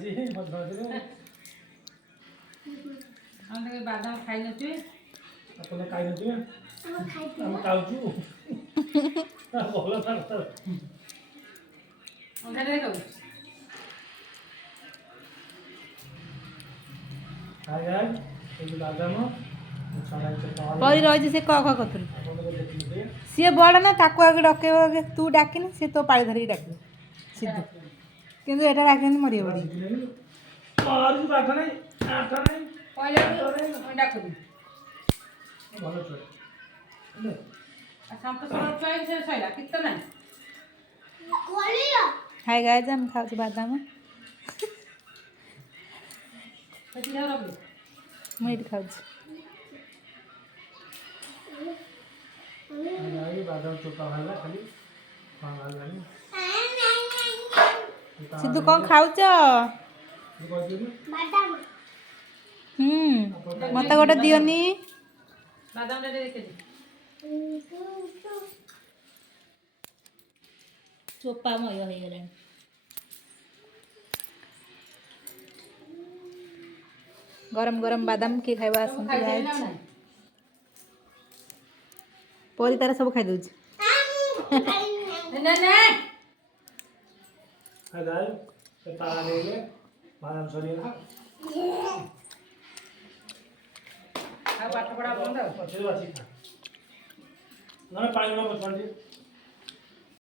जी मत भाजरे हम तो बादाम खाई नथि अपने खाई नथि हम खाउछु बोलो था अंदर देखो हाय यार ये बादाम छाड़ा से पाल परी रही से कह कथुर अपन को देखिए सी बड़ ना ताको आगे डके तू डाकिन सी तो पाଳି धरिक डाकिब सिद्धू किंतु एटा डाकिन मरि बड़ी मारू बात नहीं आता नहीं पहले अंडा को भलो छ ले संत सर चॉइस से सैला कितना नहीं हाय गाइस हम खाऊ बादाम कति हो रबे मैं एटी खाऊ ये बादाम चोपा वाला खाली वाला नहीं सिद्धू कौन खाऊ बादाम मत गोटे दियोनी बादाम ले देखे चोपा मय हो गला गरम गरम बादाम के खाइबा आसंती परी तार सब खाई दउछ ना ना हाय गाय ये तारा ले ले बादाम सरी ना आ पाठ पढ़ा बंद अच्छे बात है ना पानी में मत पड़